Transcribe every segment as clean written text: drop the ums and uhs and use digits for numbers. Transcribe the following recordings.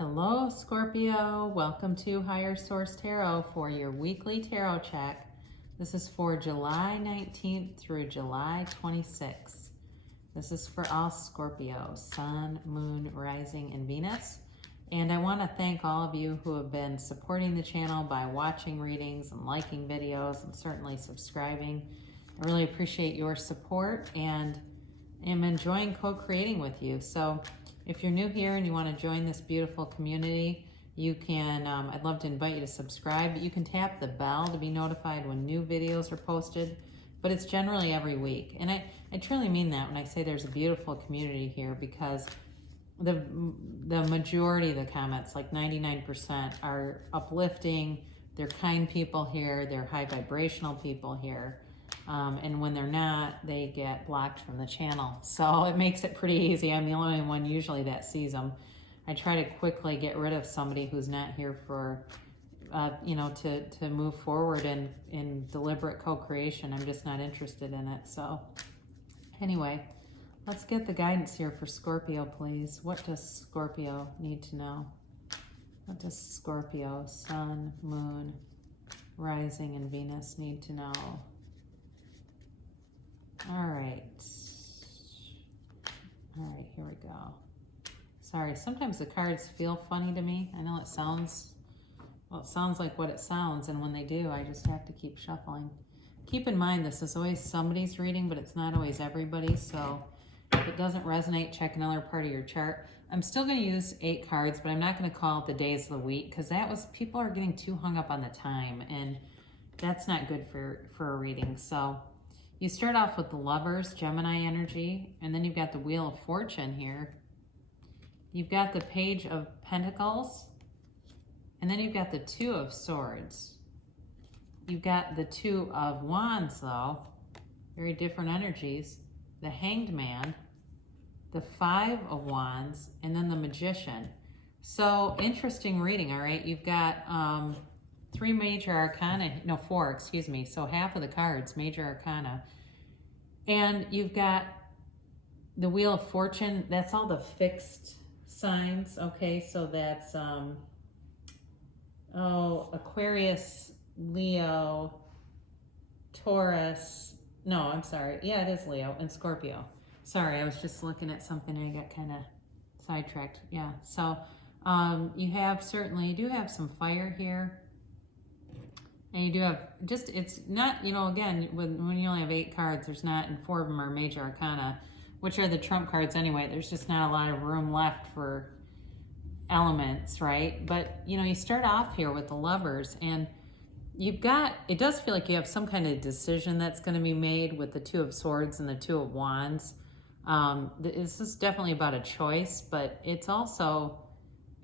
Hello, Scorpio. Welcome to Higher Source Tarot for your weekly tarot check. This is for July 19th through July 26th. This is for all Scorpio, Sun, Moon, Rising, and Venus. And I want to thank all of you who have been supporting the channel by watching readings and liking videos and certainly subscribing. I really appreciate your support and am enjoying co-creating with you. So if you're new here and you want to join this beautiful community, you can, I'd love to invite you to subscribe, but you can tap the bell to be notified when new videos are posted, but it's generally every week. And I truly mean that when I say there's a beautiful community here, because the majority of the comments, like 99%, are uplifting. They're kind people here. They're high vibrational people here. And when they're not, they get blocked from the channel. So it makes it pretty easy. I'm the only one usually that sees them. I try to quickly get rid of somebody who's not here for, to move forward in deliberate co-creation. I'm just not interested in it. So anyway, let's get the guidance here for Scorpio, please. What does Scorpio need to know? What does Scorpio, Sun, Moon, Rising, and Venus need to know? All right, here we go. Sorry, sometimes the cards feel funny to me. I know it sounds like what it sounds, and when they do, I just have to keep shuffling. Keep in mind, this is always somebody's reading, but it's not always everybody, so if it doesn't resonate, check another part of your chart. I'm still going to use 8 cards, but I'm not going to call it the days of the week, because people are getting too hung up on the time, and that's not good for a reading. So you start off with the Lovers, Gemini energy, and then you've got the Wheel of Fortune here. You've got the Page of Pentacles, and then you've got the Two of Swords. You've got the Two of Wands, though. Very different energies. The Hanged Man, the Five of Wands, and then the Magician. So interesting reading, all right? You've got 3 major arcana, no, 4, excuse me. So half of the cards, major arcana. And you've got the Wheel of Fortune. That's all the fixed signs, okay? So that's, Aquarius, Leo, Taurus. No, I'm sorry. Yeah, it is Leo and Scorpio. Sorry, I was just looking at something and I got kind of sidetracked. Yeah, so you do have some fire here. And you do have, it's not, again, when you only have 8 cards, there's not, and 4 of them are major arcana, which are the trump cards anyway. There's just not a lot of room left for elements, right? But, you start off here with the Lovers, and it does feel like you have some kind of decision that's going to be made with the Two of Swords and the Two of Wands. This is definitely about a choice, but it's also,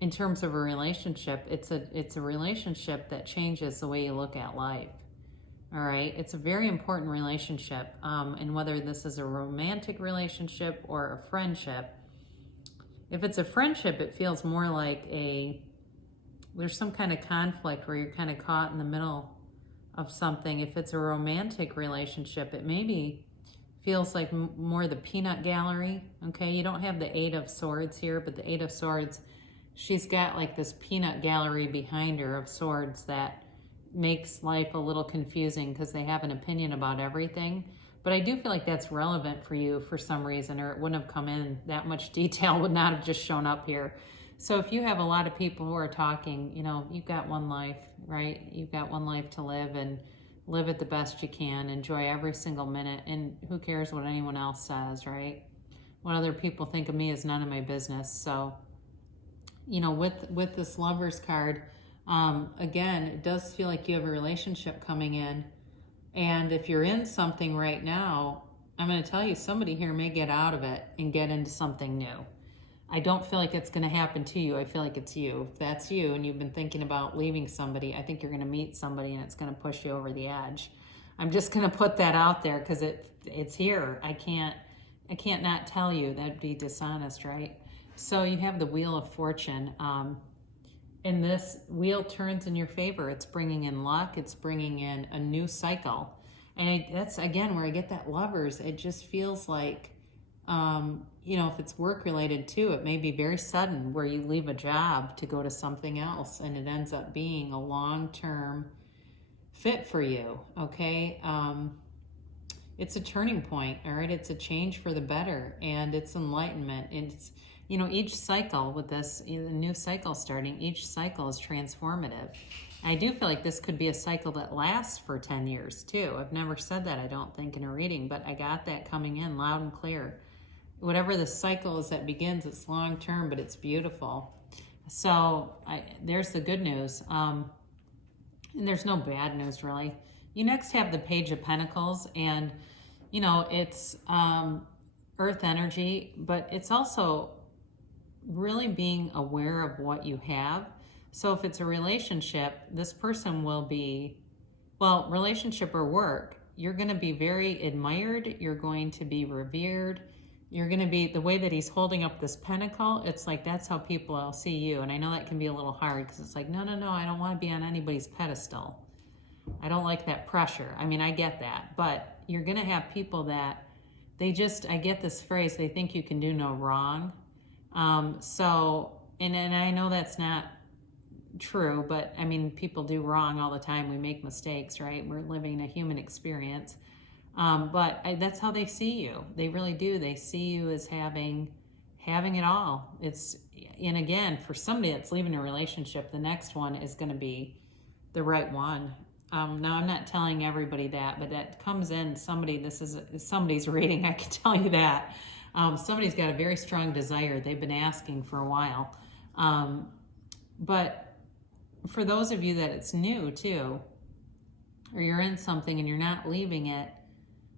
in terms of a relationship, it's a relationship that changes the way you look at life. All right, it's a very important relationship, and whether this is a romantic relationship or a friendship. If it's a friendship, it feels more like there's some kind of conflict where you're kind of caught in the middle of something. If it's a romantic relationship, it maybe feels like more the peanut gallery. Okay, you don't have the 8 of Swords here, but the 8 of Swords, she's got like this peanut gallery behind her of swords that makes life a little confusing because they have an opinion about everything. But I do feel like that's relevant for you for some reason, or it wouldn't have come in. That much detail would not have just shown up here. So if you have a lot of people who are talking, you've got one life, right? You've got one life to live, and live it the best you can. Enjoy every single minute, and who cares what anyone else says, right? What other people think of me is none of my business. So with this Lovers card, again, it does feel like you have a relationship coming in. And if you're in something right now, I'm going to tell you, somebody here may get out of it and get into something new. I don't feel like it's going to happen to you. I feel like it's you. If that's you and you've been thinking about leaving somebody, I think you're going to meet somebody and it's going to push you over the edge. I'm just going to put that out there because it's here. I can't not tell you. That'd be dishonest, right? So you have the Wheel of Fortune, and this wheel turns in your favor. It's bringing in luck. It's bringing in a new cycle. And that's, again, where I get that Lovers. It just feels like You know, if it's work related too, it may be very sudden where you leave a job to go to something else and it ends up being a long-term fit for you, okay? It's a turning point, all right? It's a change for the better, and it's enlightenment. It's, you know, each cycle with this, you know, new cycle starting, each cycle is transformative. I do feel like this could be a cycle that lasts for 10 years too. I've never said that, I don't think, in a reading, but I got that coming in loud and clear. Whatever the cycle is that begins, it's long term, but it's beautiful. So there's the good news. And there's no bad news, really. You next have the Page of Pentacles, and, you know, it's earth energy, but it's also really being aware of what you have. So if it's a relationship, this person will be, well, relationship or work, you're going to be very admired, you're going to be revered, you're going to be, the way that he's holding up this pentacle, it's like that's how people will see you. And I know that can be a little hard because it's like, no, I don't want to be on anybody's pedestal. I don't like that pressure. I mean, I get that. But you're going to have people that they just, I get this phrase, they think you can do no wrong. And I know that's not true, but I mean, people do wrong all the time. We make mistakes, right? We're living a human experience. That's how they see you. They really do. They see you as having it all. And again, for somebody that's leaving a relationship, the next one is going to be the right one. Now, I'm not telling everybody that, but that comes in this is somebody's reading, I can tell you that. Somebody's got a very strong desire. They've been asking for a while. But for those of you that it's new too, or you're in something and you're not leaving it,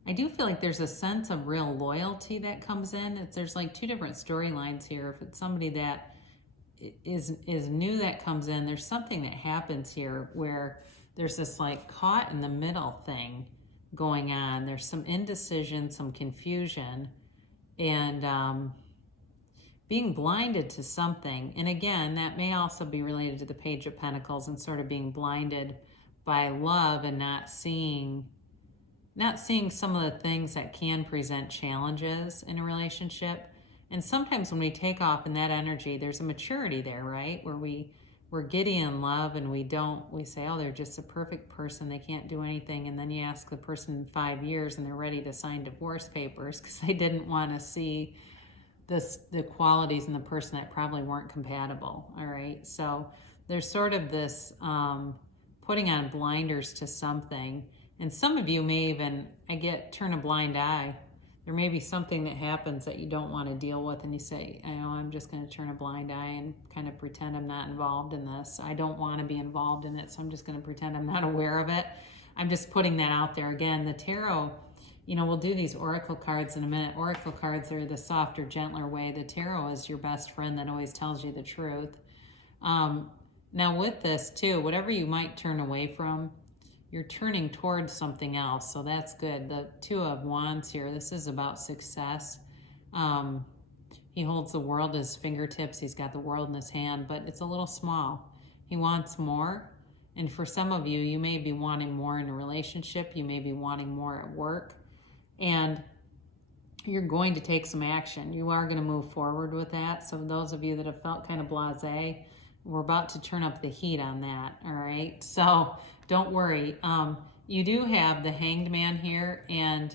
I do feel like there's a sense of real loyalty that comes in. There's like two different storylines here. If it's somebody that is new that comes in, there's something that happens here where there's this like caught in the middle thing going on. There's some indecision, some confusion, and being blinded to something. And again, that may also be related to the Page of Pentacles and sort of being blinded by love and not seeing some of the things that can present challenges in a relationship. And sometimes when we take off in that energy, there's a maturity there, right? Where we're giddy in love and we say, oh, they're just a perfect person, they can't do anything. And then you ask the person in 5 years and they're ready to sign divorce papers because they didn't want to see the qualities in the person that probably weren't compatible, all right? So there's sort of this putting on blinders to something. And some of you may even, turn a blind eye. There may be something that happens that you don't want to deal with and you say, I'm just going to turn a blind eye and kind of pretend I'm not involved in this. I don't want to be involved in it, so I'm just going to pretend I'm not aware of it. I'm just putting that out there. Again, the tarot, we'll do these oracle cards in a minute. Oracle cards are the softer, gentler way. The tarot is your best friend that always tells you the truth. Now with this too, whatever you might turn away from, you're turning towards something else, so that's good. The Two of Wands here, this is about success. He holds the world at his fingertips. He's got the world in his hand, but it's a little small. He wants more, and for some of you, you may be wanting more in a relationship. You may be wanting more at work, and you're going to take some action. You are going to move forward with that. So those of you that have felt kind of blasé, we're about to turn up the heat on that, all right? So don't worry. You do have the Hanged Man here, and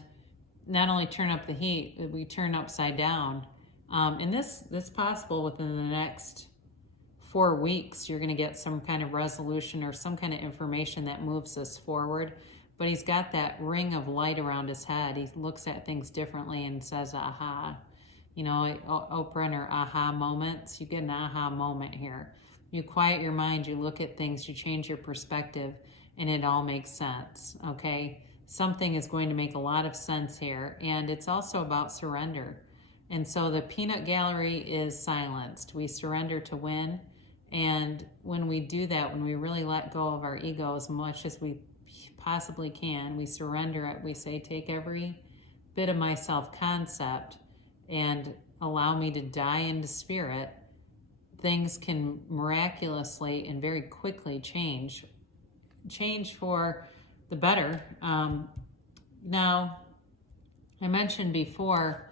not only turn up the heat, we turn upside down. And this possible within the next 4 weeks, you're going to get some kind of resolution or some kind of information that moves us forward. But he's got that ring of light around his head. He looks at things differently and says, aha. Oprah and her aha moments. You get an aha moment here. You quiet your mind, you look at things, you change your perspective, and it all makes sense, okay? Something is going to make a lot of sense here, and it's also about surrender. And so the peanut gallery is silenced. We surrender to win, and when we do that, when we really let go of our ego as much as we possibly can, we surrender it, we say, take every bit of my self-concept and allow me to die into spirit, things can miraculously and very quickly change for the better. Now, I mentioned before,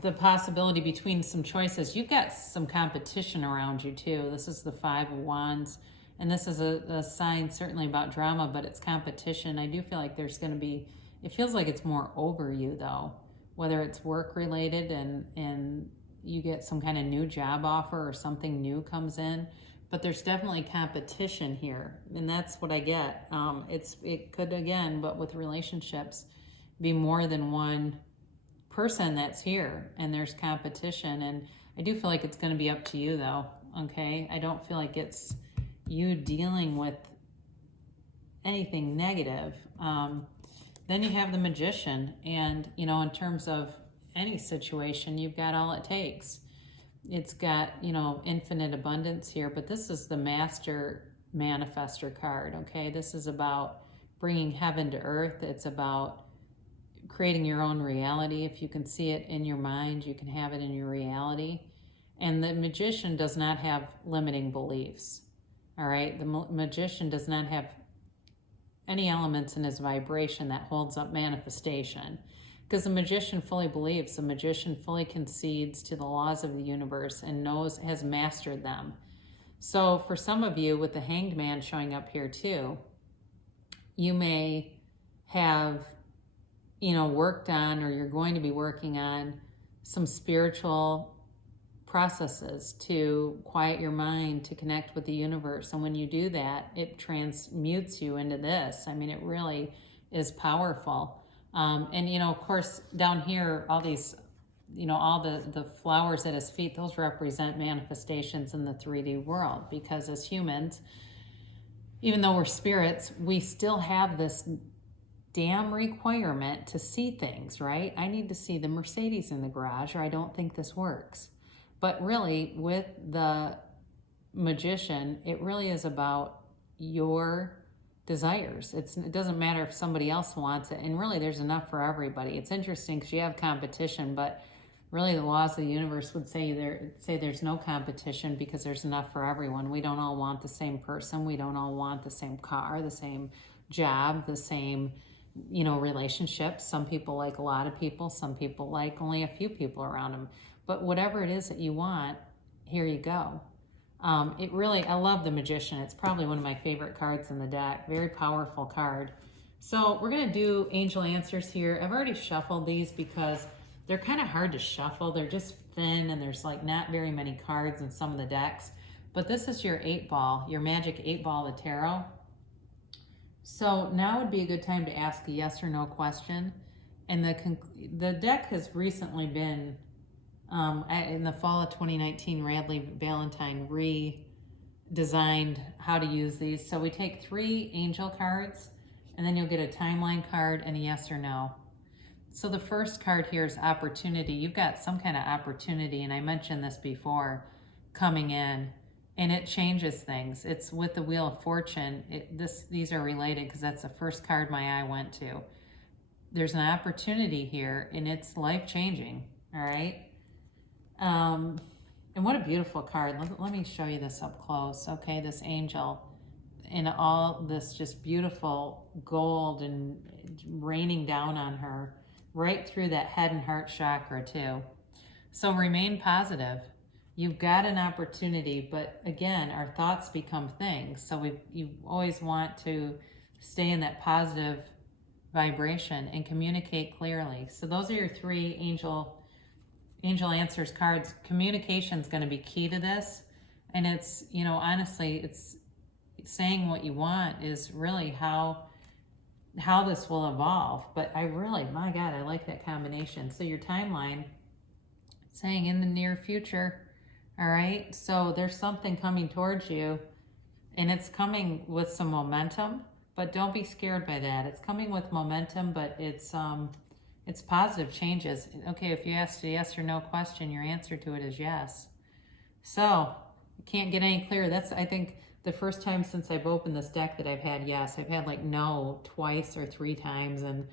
the possibility between some choices. You've got some competition around you too. This is the Five of Wands, and this is a sign certainly about drama, but it's competition. I do feel like there's going to be, it feels like it's more over you though, whether it's work related and you get some kind of new job offer or something new comes in, but there's definitely competition here, and that's what I get. It could, again, but with relationships, be more than one person that's here, and there's competition. And I do feel like it's going to be up to you though. Okay, I don't feel like it's you dealing with anything negative. Then you have the Magician, and in terms of any situation, you've got all it takes. It's got infinite abundance here, but this is the Master Manifester card. Okay, this is about bringing heaven to earth. It's about creating your own reality. If you can see it in your mind, you can have it in your reality. And the Magician does not have limiting beliefs. All right, the Magician does not have any elements in his vibration that holds up manifestation, because the Magician fully believes, the Magician fully concedes to the laws of the universe and has mastered them. So for some of you, with the Hanged Man showing up here too, you may have worked on, or you're going to be working on some spiritual processes to quiet your mind, to connect with the universe. And when you do that, it transmutes you into this. I mean, it really is powerful. And of course, down here, all these, all the flowers at his feet, those represent manifestations in the 3D world, because as humans, even though we're spirits, we still have this damn requirement to see things, right? I need to see the Mercedes in the garage, or I don't think this works. But really, with the Magician, it really is about your desires. It doesn't matter if somebody else wants it, and really there's enough for everybody. It's interesting because you have competition, but really the laws of the universe would say there's no competition, because there's enough for everyone. We don't all want the same person. We don't all want the same car, the same job, the same relationships. Some people like a lot of people. Some people like only a few people around them. But whatever it is that you want, here you go. I love the Magician. It's probably one of my favorite cards in the deck. Very powerful card. So we're going to do angel answers here. I've already shuffled these because they're kind of hard to shuffle. They're just thin, and there's like not very many cards in some of the decks. But this is your 8-ball, your magic 8-ball of tarot. So now would be a good time to ask a yes or no question. And the deck has recently been, in the fall of 2019, Radley Valentine redesigned how to use these. So we take 3 angel cards, and then you'll get a timeline card and a yes or no. So the first card here is opportunity. You've got some kind of opportunity, and I mentioned this before, coming in. And it changes things. It's with the Wheel of Fortune. These are related because that's the first card my eye went to. There's an opportunity here, and it's life-changing, all right? And what a beautiful card. Let me show you this up close, okay? This angel in all this just beautiful gold and raining down on her right through that head and heart chakra too. So remain positive. You've got an opportunity, but again, our thoughts become things. So you always want to stay in that positive vibration and communicate clearly. So those are your 3 angel answers cards. Communication is going to be key to this. And it's, honestly, it's saying what you want is really how this will evolve. But my God, I like that combination. So your timeline, saying in the near future. All right, so there's something coming towards you, and it's coming with some momentum, but don't be scared by that. It's coming with momentum, but it's positive changes. Okay, if you asked a yes or no question, your answer to it is yes. So, can't get any clearer. That's, I think, the first time since I've opened this deck that I've had yes. I've had like no twice or 3 times, and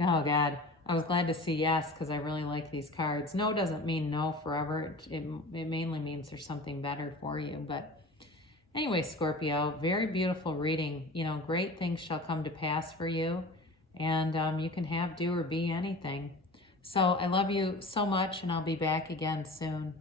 oh God. I was glad to see yes, because I really like these cards. No doesn't mean no forever. It mainly means there's something better for you. But anyway, Scorpio, very beautiful reading. Great things shall come to pass for you. And you can have, do, or be anything. So I love you so much, and I'll be back again soon.